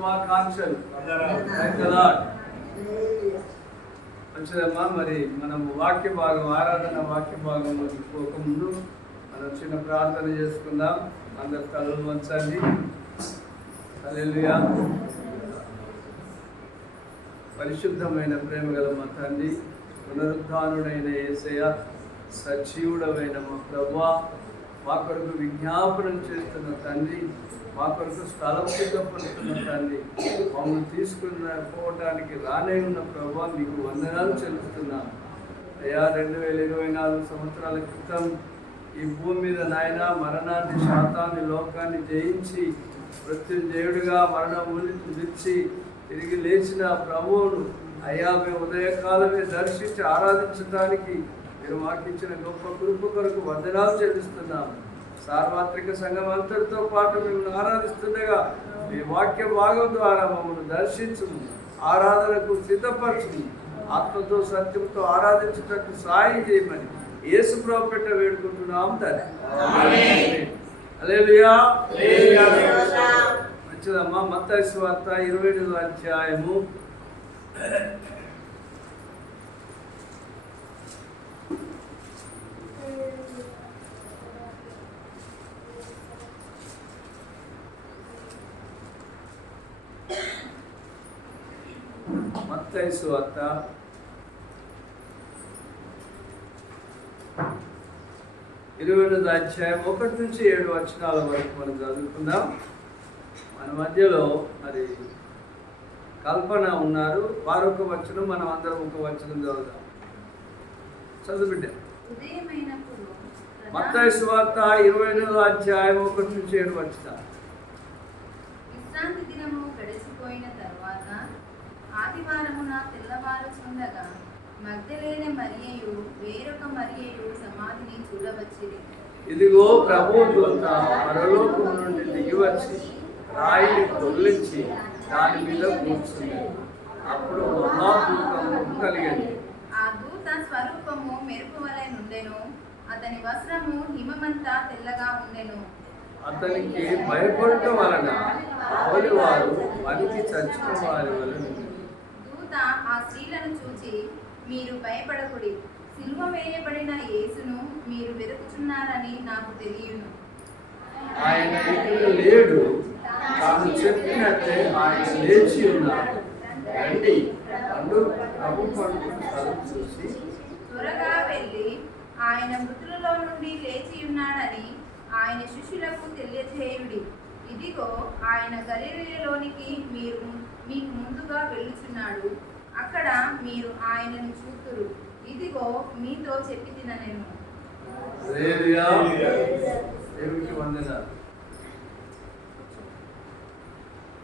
శుభాకాంక్షలు. మంచిదమ్మా. మరి మనం వాక్య భాగం ఆరాధన వాక్య భాగంలో పోకముందు మనం చిన్న ప్రార్థన చేసుకుందాం. అందరు తలలు వంచండి. హల్లెలూయా. పరిశుద్ధమైన ప్రేమ గల మా తండ్రి, పునరుద్ధానుడైన యేసయ్య, సజీవుడమైన మా ప్రభువా, మా కొరకు విజ్ఞాపనం చేస్తున్న తండ్రి, మా కొరకు స్థలం సిద్ధపడుతున్న తండ్రి, మమ్మల్ని తీసుకుని పోవటానికి రానే ఉన్న ప్రభువా, మీకు వందనాలు చెల్లిస్తున్నాను అయ్యా. 2024 సంవత్సరాల క్రితం ఈ భూమి మీద నాయన మరణాన్ని, శాతాన్ని, లోకాన్ని జయించి మృత్యుంజయుడిగా మరణం విడిచి తిరిగి లేచిన ప్రభువును అయ్యా మేము ఉదయకాలమే దర్శించి ఆరాధించడానికి మీరు మాకు ఇచ్చిన గొప్ప కృప కొరకు వందనాలు చెల్లిస్తున్నాము. సార్వత్రిక సంఘం అంతటితో పాటు మిమ్మల్ని ఆరాధిస్తుండగా మీ వాక్య భాగం ద్వారా మమ్మల్ని దర్శించు, ఆరాధనకు సిద్ధపరచు, ఆత్మతో సత్యంతో ఆరాధించేటట్టు సాయం చేయమని యేసు ప్రభువు పేరిట వేడుకుంటున్నాం తండ్రి. హల్లెలూయా. మంచిదమ్మా. మత్తయి సువార్త 22వ అధ్యాయము 22వ అధ్యాయం 1 నుంచి 7 వచనాల వరకు మనం చదువుకుందాం. మన మధ్యలో మరి కల్పన ఉన్నారు. వారు ఒక వచనం, మనం అందరం ఒక వచనం చదువుదాం. చదువుబిడ్డ. మత్తయి సువార్త 22వ అధ్యాయం 1 నుంచి 7 వచనాలు. విశ్రాంతి దినము గడిచిపోయిన తరువాత ఆదివారమున తెల్లవారుచుండగా మగ్దలేనే మరియయు వేరొక మరియయు సమాధిని చూడవచ్చిరి. ఇదిగో ప్రభువు దూత పరలోకము నుండి దిగివచ్చి రాయిని దొర్లించి దాని మీద కూర్చుంది. అప్పుడు మహాభూకంపము కలిగింది. ఆ దూత స్వరూపము మెరుపు వలె నుండెను. అతని వస్త్రము హిమమంతా తెల్లగా ఉండెను. అతనికి భయపడటం వలన అవలి వారు పనికి చచ్చిన వారి వలన. దూత ఆ స్త్రీలను చూచి, మీరు భయపడకుడి, సిలువ వేయబడిన యేసును మీరు వెతుకుచున్నారని నాకు తెలియను. ఆయన ఇక్కడ లేడు, తాను చెప్పినట్టే ఆయన లేచి ఉన్నారు. రండి, ప్రభు పడుకున్న స్థలం చూసి త్వరగా వెళ్ళి ఆయన మృతులలో నుండి లేచి ఉన్నాడని ఆయన శిష్యులకు తెలియజేయుడి. ఇదిగో ఆయన గలిలయలోనికి మీకు ముందుగా వెళ్ళుచున్నాడు. అక్కడ మీరు ఆయనను చూతురు. ఇదిగో మీతో చెప్పి తిననేను.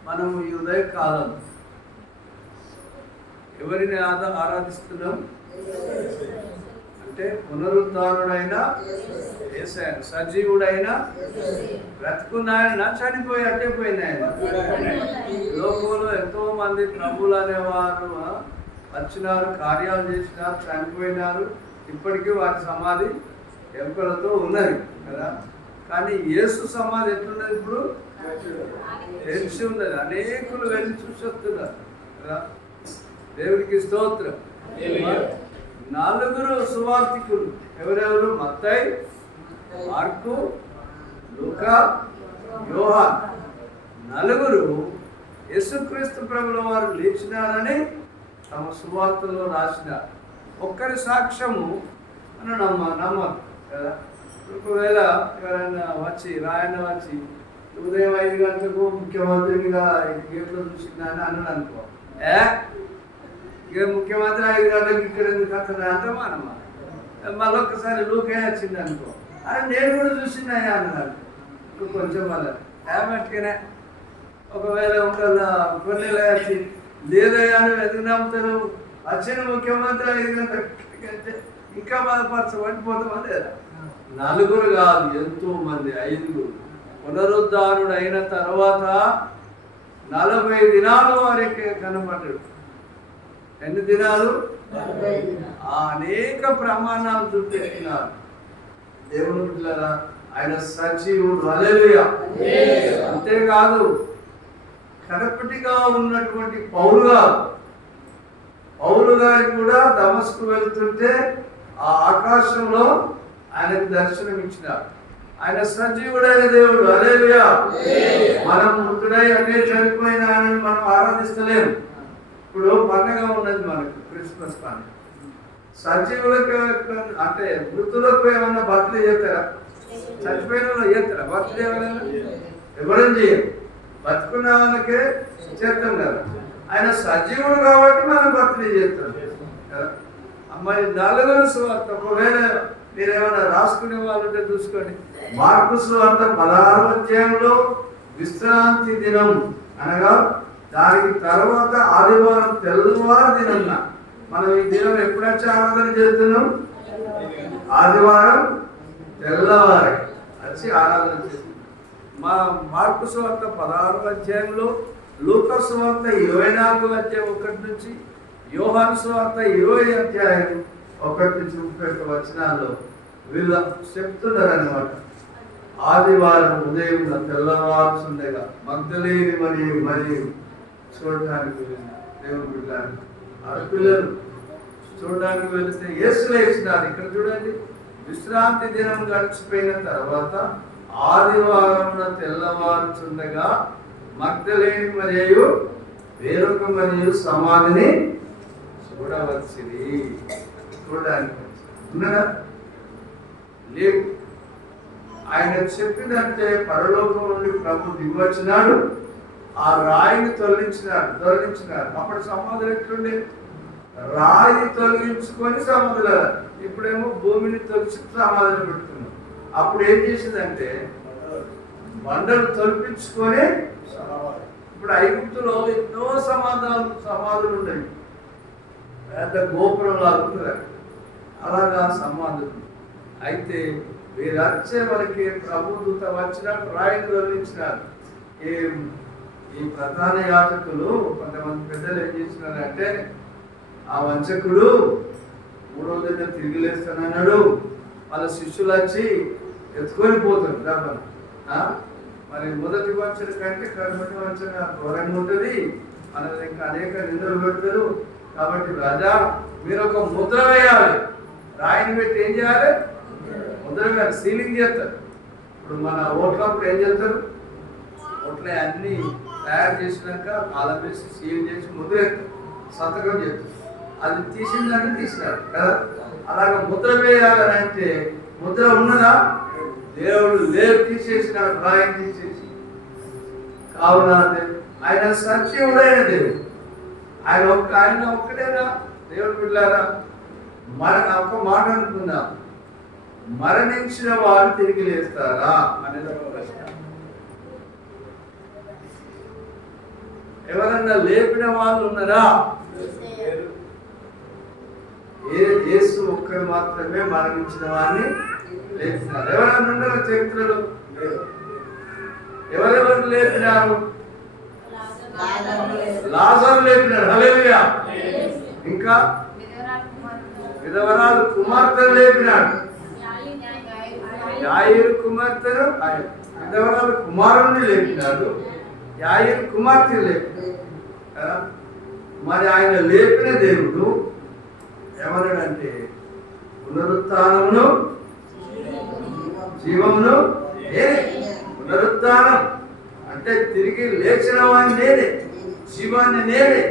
మనం ఈ ఉదయకాలం ఎవరిని ఆరాధిస్తున్నాం అంటే పునరుద్ధారుడైన యేసయ్య, సజీవుడైన బ్రతుకున్నాయన, చనిపోయి అట్టే పోయింది ఆయన. లోకంలో ఎంతో మంది ప్రభువులు అనేవారు వచ్చినారు, కార్యాలు చేసినారు, చనిపోయినారు. ఇప్పటికీ వారి సమాధి ఎముకలతో ఉన్నది కదా. కానీ యేసు సమాధి ఎట్లున్నది? ఇప్పుడు తెలిసి ఉన్నది. అనేకులు వెళ్ళి చూసి వస్తున్నారు కదా. దేవుడికి స్తోత్రం. 4 సువార్తికులు ఎవరెవరు? మత్తయి, మార్కు, లూకా, యోహాన్. 4 యేసుక్రీస్తు ప్రభుల వారు లేచినారని తమ సువార్తలో రాసినారు. ఒక్కరి సాక్ష్యము మనం నమ్మదు కదా. ఒకవేళ ఎవరైనా వచ్చి ఉదయం 5 గంటలకు ముఖ్యమంత్రిగా గేట్లో చూసిందని అన్నాడు అనుకో, ఇక ముఖ్యమంత్రి 5 గంటలకు ఇక్కడ ఎందుకు అక్కడ అంటామా? మళ్ళొక్కసారి లూకే వచ్చింది అనుకో, అది నేను కూడా చూసిందయ్యా అన్నాడు. ఇంకా కొంచెం మళ్ళీ మట్టుకనే ఒకవేళ కొన్ని వచ్చి లేదయ్యా అని ఎందుకు నమ్ముతారు? వచ్చిన ముఖ్యమంత్రి 5 గంటలకి ఇంకా బాధపరచబడిపోతామా లేదా? 4 కాదు, ఎంతో మంది, 5. పునరుద్ధారుడు అయిన తర్వాత 40 దినాల వారికి కనపడ్డాడు. ఎన్ని దినాలు? అనేక ప్రమాణాలు చూపెట్టినారు. దేవుని బిడ్డలారా, ఆయన సజీవుడు. హల్లెలూయా. అంతేకాదు, కడపటిగా ఉన్నటువంటి పౌలు గారికి కూడా దమస్కు వెళ్తుంటే ఆ ఆకాశంలో ఆయనకు దర్శనం ఇచ్చినారు. ఆయన సజీవుడైన దేవుడు. హల్లెలూయా. మనం మృతుడై అన్నీ చనిపోయిన ఆయనను మనం ఆరాధిస్తలేము. ఇప్పుడు పండగ ఉన్నది మనకు, క్రిస్మస్ పండుగ. సజీవులకు అంటే మృతులకు ఏమన్నా బర్త్డే చేస్తారా? చనిపోయిన వాళ్ళు చేస్తారా బర్త్డే? ఎవరైనా చేయరు. బతుకున్న వాళ్ళకే చేస్తాం కదా. ఆయన సజీవుడు కాబట్టి మనం బర్త్డే చేస్తాం కదా. మరి నలుగురు సువార్త, ఒకవేళ మీరేమైనా రాసుకునే వాళ్ళు ఉంటే చూసుకోండి. మార్కు సువార్త 16వ అధ్యాయంలో విశ్రాంతి దినం అనగా దానికి తర్వాత ఆదివారం తెల్లవారు దినం. మనం ఈ దినం ఎప్పుడొచ్చి ఆరాధన చేస్తున్నాం? ఆదివారం తెల్లవారు వచ్చి ఆరాధన చేస్తున్నాం. మా మార్కు సువార్త 16వ అధ్యాయంలో, లూకా సువార్త 24వ అధ్యాయం 1 నుంచి, యోహాను సువార్త 20వ అధ్యాయం 1 నుంచి 31 వచనాల్లో వీళ్ళు చెప్తున్నారు అన్నమాట. ఆదివారం ఉదయం తెల్లవారుచుండగా మగ్దలేని మరియు చూడటానికి దేవుని బిడ్డలు ఆడపిల్లలు చూడడానికి వెళితే యేసు లేచినారు. ఇక్కడ చూడండి, విశ్రాంతి దినం గడిచిపోయిన తర్వాత ఆదివారం తెల్లవారుచుండగా మగ్దలేని మరియు వేరొక మరియు సమాధిని చూడవచ్చింది. చూడడానికి ఉన్నదా? లేదు. ఆయన చెప్పినంటే పరలోకం నుండి ప్రభు దిగొచ్చినాడు, ఆ రాయిని తొలగించినారు. అప్పుడు సమాధులు ఎట్లుండే? రాయి తొలగించుకొని సమాధులు. ఇప్పుడేమో భూమిని తొలిచి సమాధులు పెడుతున్నాం. అప్పుడు ఏం చేసిందంటే బండలు తొలిపించుకొని, ఇప్పుడు ఐగుప్తులో ఎన్నో సమాధులు ఉన్నాయి. పెద్ద గోపురం లాగుతున్నారు. అలాగా సమాధులు. అయితే వీరు వచ్చే వరకు ప్రభు దూత వచ్చినప్పుడు రాయిని తొలగించినారు. ఈ ప్రధాన యాజకులు కొంతమంది పెద్దలు ఏం చేసినారంటే, ఆ వంచకుడు 3వ దినం తిరిగి లేస్తానన్నాడు. వాళ్ళ శిష్యులు వచ్చి ఎత్తుకొని పోతారు డబ్బను. మరి మొదటి వంచన కంటే కడమటి వంచన ఘోరంగా ఉంటుంది. మనల్ని ఇంకా అనేక నిందలు పెడతారు. కాబట్టి రాజా, మీరు ఒక ముద్ర వేయాలి. రాయిని పెట్టి ఏం చేయాలి? ముద్ర వేయాలి. సీలింగ్ చేస్తారు. ఇప్పుడు మన ఓట్లప్పుడు ఏం చేస్తారు? ఓట్లే అన్ని తయారు చేసినాక కాలం వేసి సీల్ చేసి ముద్ర సంతకం చేస్తారు. అది తీసిందని తీసినారు కదా. అలాగే ముద్ర వేయాలని అంటే ముద్ర ఉన్నదా? దేవుడు లేరు, తీసేసినాడు. రాయిని తీసేసి. కావున ఆయన సజీవుడైన దేవుడు. ఆయన ఒక్కడేనా దేవుడు బిడ్డలారా? ఒక మాట అనుకుందాం, మరణించిన వారు తిరిగి లేస్తారా అనేది ఒక ప్రశ్న. ఎవరన్నా లేపిన వాళ్ళు ఉన్నారా? యేసు ఒక్కరు మాత్రమే మరణించిన వారిని లేపినారు. ఎవరన్నా ఉన్నారా చరిత్రలో? ఎవరెవరు లేపినారు? లాజరు లేపినాడు. హల్లెలూయా. ఇంకా విధవరాలు కుమార్తెను లేపినాడు. యాయిరు కుమార్తెను, విధవరాలు కుమారుని లేపినాడు. యాయిరు కుమార్తె లేపినాడు. మరి ఆయన లేపిన దేవుడు ఎవరంటే పునరుత్థానమును జీవమును నేనే. పునరుత్థానం అంటే తిరిగి లేచిన వాడిని నేనే, జీవాన్ని నేనే.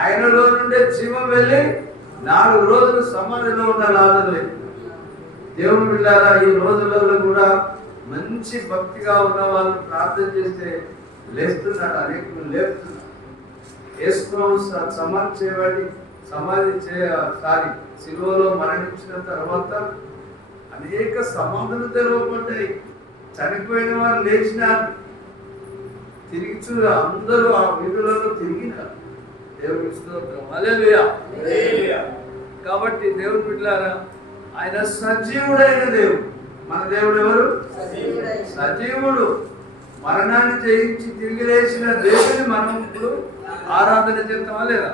ఆయనలో నుండే జీవం వెళ్ళి 4 రోజులు సమాధిలో ఉన్న లాజరు. దేవుని బిడ్డలారా, ఈ రోజులలో కూడా మంచి భక్తిగా ఉన్న వాళ్ళు ప్రార్థన చేస్తే లేస్తున్నాడు. అనేకులు లేపుతున్నాడు. యేసు సమాధి శిలువలో మరణించిన తర్వాత అనేక సమాధులు తెరవబడ్డాయి. చనిపోయిన వారు లేచినారు. తిరిగి చూడ అందరూ ఆ వీధులలో తిరిగినారు. దేవుని స్తోత్రం. హల్లెలూయా. కాబట్టి దేవుని బిడ్డలారా, ఆయన సజీవుడైన దేవుడు. మన దేవుడు ఎవరు? సజీవుడు. మరణాన్ని జయించి తిరిగి లేచిన దేవుని మనం ఇప్పుడు ఆరాధన చేస్తామా లేదా?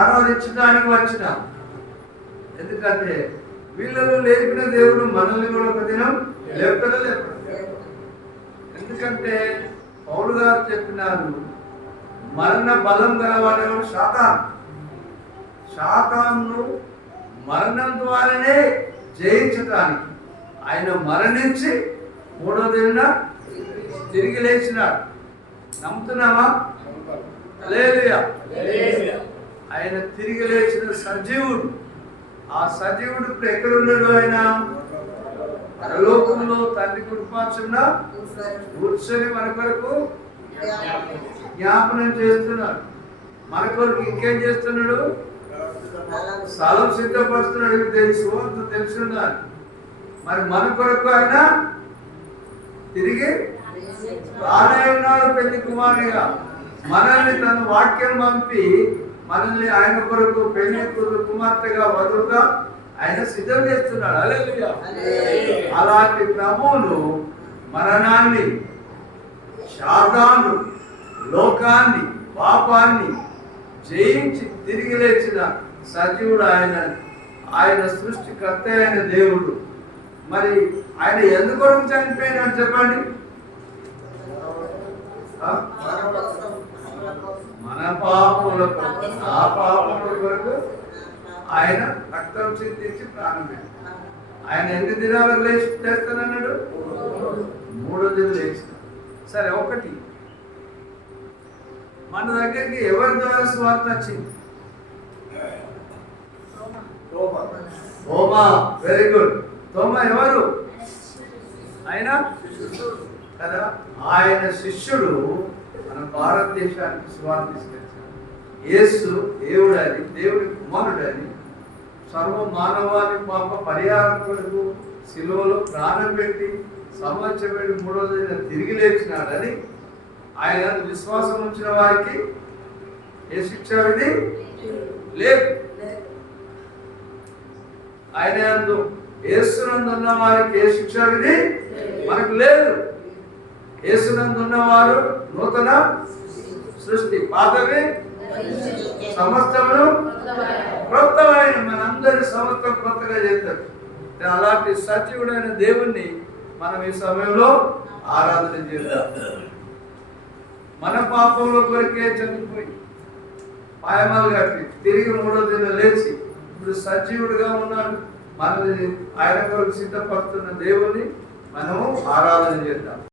ఆరాధించడానికి వచ్చిన. ఎందుకంటే వీళ్ళలో లేపిన దేవుడు మనల్ని కూడా ఒక దినం లేపుతాడా? లేపడు. ఎందుకంటే పౌలు గారు చెప్పినారు, మరణ బలం గలవాడేవాడు శాతాను మరణం ద్వారానే జయించటానికి ఆయన మరణించి మూడో దిన తిరిగి లేచినాడు. నమ్ముతున్నామా? హల్లెలూయా. ఆయన తిరిగి లేచిన సజీవుడు. ఆ సజీవుడు ఇప్పుడు ఎక్కడ ఉన్నాడు? ఆయన పరలోకంలో తండ్రి కుడిపార్శ్వన కూర్చొని మన కొరకు జ్ఞాపనం చేస్తున్నాడు. మన కొరకు ఇంకేం చేస్తున్నాడు? స్థలం సిద్ధపరుస్తున్నాడు. తెలుసున్నాడు. మరి మన కొరకు ఆయన తిరిగి రానయ్యున్నాడు పెళ్లి కుమారుడిగా. మనల్ని తన వాక్యం పంపి మనల్ని ఆయన కొరకు పెళ్లి కుమార్తెగా వధువుగా ఆయన సిద్ధం చేస్తున్నాడు. హల్లెలూయా. అలాంటి ప్రభువును మరణాన్ని, శాతాను, లోకాన్ని, పాపాన్ని జయించి తిరిగి లేచిన సజీవుడు ఆయన. ఆయన సృష్టికర్త అయిన దేవుడు. మరి ఆయన ఎందుకొరకు చనిపోయినాడు చెప్పండి? మన పాపముల కొరకు, ఆ పాపముల కొరకు ఆయన రక్తం చిందించి ప్రాణం పెట్టాడు. ఆయన ఎన్ని దినాలకు లేచి చేస్తానన్నాడు? 3 దినాలు లేచిన. సరే, ఒకటి, మన దగ్గరికి ఎవరి ద్వారా స్వార్థ వచ్చింది? తోమా. Very good. తోమా ఎవరు? ఆయన కదా. ఆయన శిష్యుడు మన భారతదేశానికి స్వార్థ తీసుకొచ్చాడు. యేసు దేవుడని, దేవుడి కుమారుడని, సర్వ మానవాళి పాప పరిహారం కొరకు శిలువలో ప్రాణం పెట్టి సంవత్సరం 3వ దిన తిరిగి లేచినాడని ఆయన విశ్వాసం ఉంచిన వారికి ఏ శిక్ష విధి లేదు. ఆయన యేసునందు ఉన్న వారికి ఏ శిక్ష విధి మనకు లేదు. యేసునందు ఉన్నవారు నూతన సృష్టి, పాతవి సమస్తమును క్రొత్తమైన. మనందరి సమస్తం క్రొత్తగా చేస్తారు. అలాంటి సజీవుడైన దేవుణ్ణి మనం ఈ సమయంలో ఆరాధన చేద్దాం. మన పాపంలో కొరకే చనిపోయి పాయమాలు కట్టి తిరిగి 3వ దిన లేచి ఇప్పుడు సజీవుడిగా ఉన్నాడు. మనల్ని ఆయన కొరకు సిద్ధపడుతున్న దేవుణ్ణి మనము ఆరాధన చేద్దాం.